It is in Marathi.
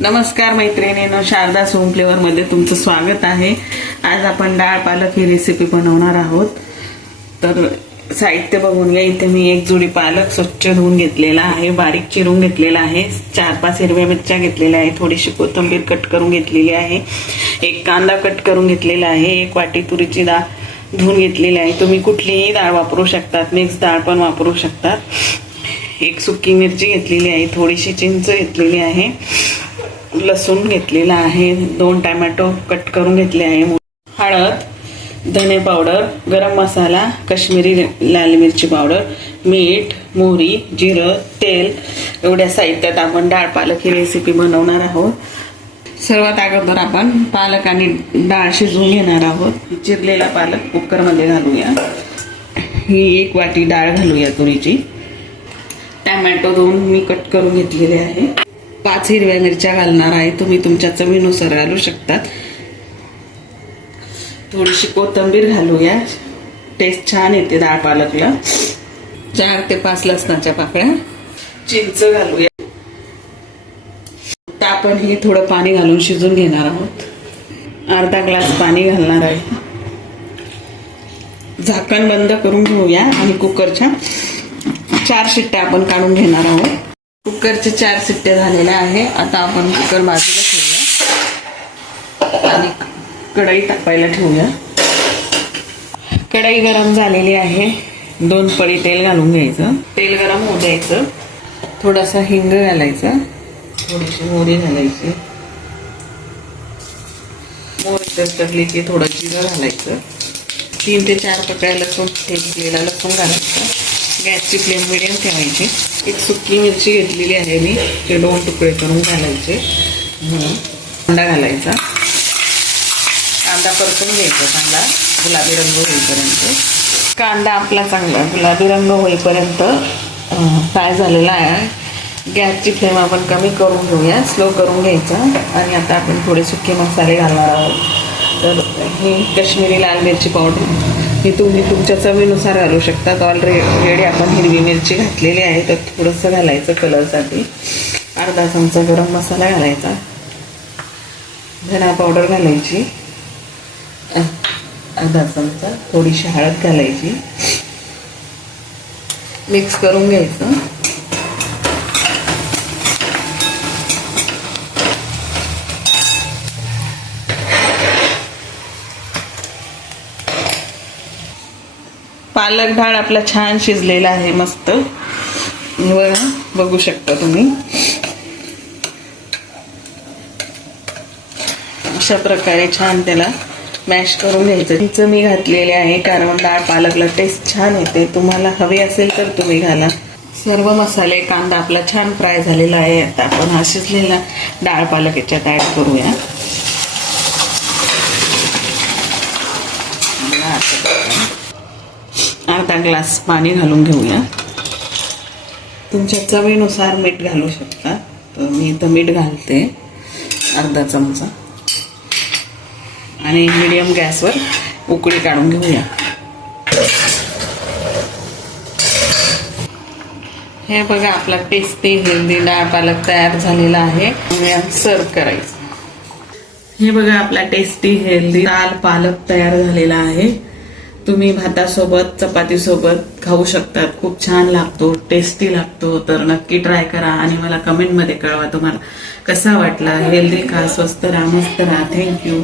नमस्कार मैत्रिणींनो, शारदा होम फ्लेवर मध्ये तुमचं स्वागत आहे। आज आपण डाळ पालक ही रेसिपी बनवणार आहोत। तर साहित्य बघून घ्या। इथे मी एक जुडी पालक स्वच्छ धुवून घेतलेला आहे, बारीक चिरून घेतलेला आहे, 4-5 हिरव्या मिरच्या घेतलेल्या आहे, थोडीशी कोथिंबीर कट करून घेतलेली आहे, एक कांदा कट करून घेतलेला आहे, एक वाटी तुरीची डाळ धुवून घेतलेली आहे। तुम्ही कुठलीही डाळ वापरू शकतात, मिक्स डाळ पण वापरू शकतात। एक सुकी मिरची घेतलेली आहे, थोडीशी चिंच घेतलेली आहे, लसूण घेतलेला आहे, 2 टोमॅटो कट करून घेतले आहे, हळद, धने पावडर, गरम मसाला, काश्मीरी लाल मिरची पावडर, मीठ, मोहरी, जिरं, तेल एवढ्या साहित्यात आपण डाळ पालक ही रेसिपी बनवणार आहोत। सर्वात अगोदर आपण पालक आणि डाळ शिजवून घेणार आहोत। चिरलेला पालक कुकर मध्ये घालूया। ही 1 वाटी डाळ घालूया तुरीची। टोमॅटो 2 मी कट करून घेतलेले आहे, 5 हिरव्या मिरच्या घालणार आहे, तुम्ही तुमच्या चवीनुसार घालू शकतात। थोडीशी कोथिंबीर घालूया, टेस्ट छान येते डाळ पालकला। 4 ते 5 लसणाच्या पाकळ्या, चिंच घालूया। आपण हे थोडं पाणी घालून शिजून घेणार आहोत। अर्धा ग्लास पाणी घालणार आहे। झाकण बंद करून घेऊया आणि कुकरच्या 4 शिट्ट्या आपण काढून घेणार आहोत। कुकरचे 4 शिट्ट्या झालेल्या आहे। आता आपण कुकर बाजूला ठेवूया आणि कढई तापायला ठेवूया। कढई गरम झालेली आहे, 2 पळी तेल घालून घ्यायचं। तेल गरम होऊ द्यायचं, थोडासा हिंग घालायचा, थोडीशी मोहरी घालायची, मोहरी तडतडली की थोडं जिरं घालायचं, 3 ते 4 पकळ्या लसूण ठेचलेला लसूण घालायचा। गॅसची फ्लेम मिडियम ठेवायची। एक सुकी मिरची घेतलेली आहे मी, ते 2 तुकडे करून घालायचे, कांदा घालायचा, कांदा परतून घ्यायचा चांगला गुलाबी रंग होईपर्यंत। कांदा आपला चांगला गुलाबी रंग होईपर्यंत फ्राय झालेला आहे। गॅसची फ्लेम आपण कमी करून घेऊया, स्लो करून घ्यायचा। आणि आता आपण थोडे सुके मसाले घालणार आहोत। तर ही काश्मीरी लाल मिरची पावडर ही तुम्ही तुमच्या चवीनुसार घालू शकतात। ऑलरेडी आपण हिरवी मिरची घातलेली आहे, तर थोडंसं घालायचं कलरसाठी। अर्धा चमचा गरम मसाला घालायचा, धना पावडर घालायची, अर्धा चमचा थोडीशी हळद घालायची, मिक्स करून घ्यायचं। पालक डाळ आपला छान शिजलेला आहे, मस्त बघू शकता तुम्ही। अशा प्रकारे छान त्याला मॅश करून घ्यायचं। चिंच मी घातलेले आहे कारण डाळ पालकला टेस्ट छान येते, तुम्हाला हवे असेल तर तुम्ही घाला। सर्व मसाले, कांदा आपला छान फ्राय झालेला आहे। आता आपण हा शिजलेला डाळ पालक याच्यात ऍड करूया। अर्धा ग्लास पाणी घालून घेऊया। तुमच्या चवीनुसार मीठ घालू शकता, तर मी इथं मीठ घालते अर्धा चमचा। आणि मीडियम गॅसवर उकळी काढून घेऊया। हे बघा, आपला टेस्टी हेल्दी डाळ पालक तयार झालेला आहे। सर्व करायचं। हे बघा, आपला टेस्टी हेल्दी डाळ पालक तयार झालेला आहे। तुम्ही भातासोबत, चपातीसोबत खाऊ शकतात, खूप छान लागतो, टेस्टी लागतो। तर नक्की ट्राय करा आणि मला कमेंटमध्ये कळवा तुम्हाला कसा वाटला। हेल्दी खा, स्वस्त राहा, मस्त राहा। थँक्यू।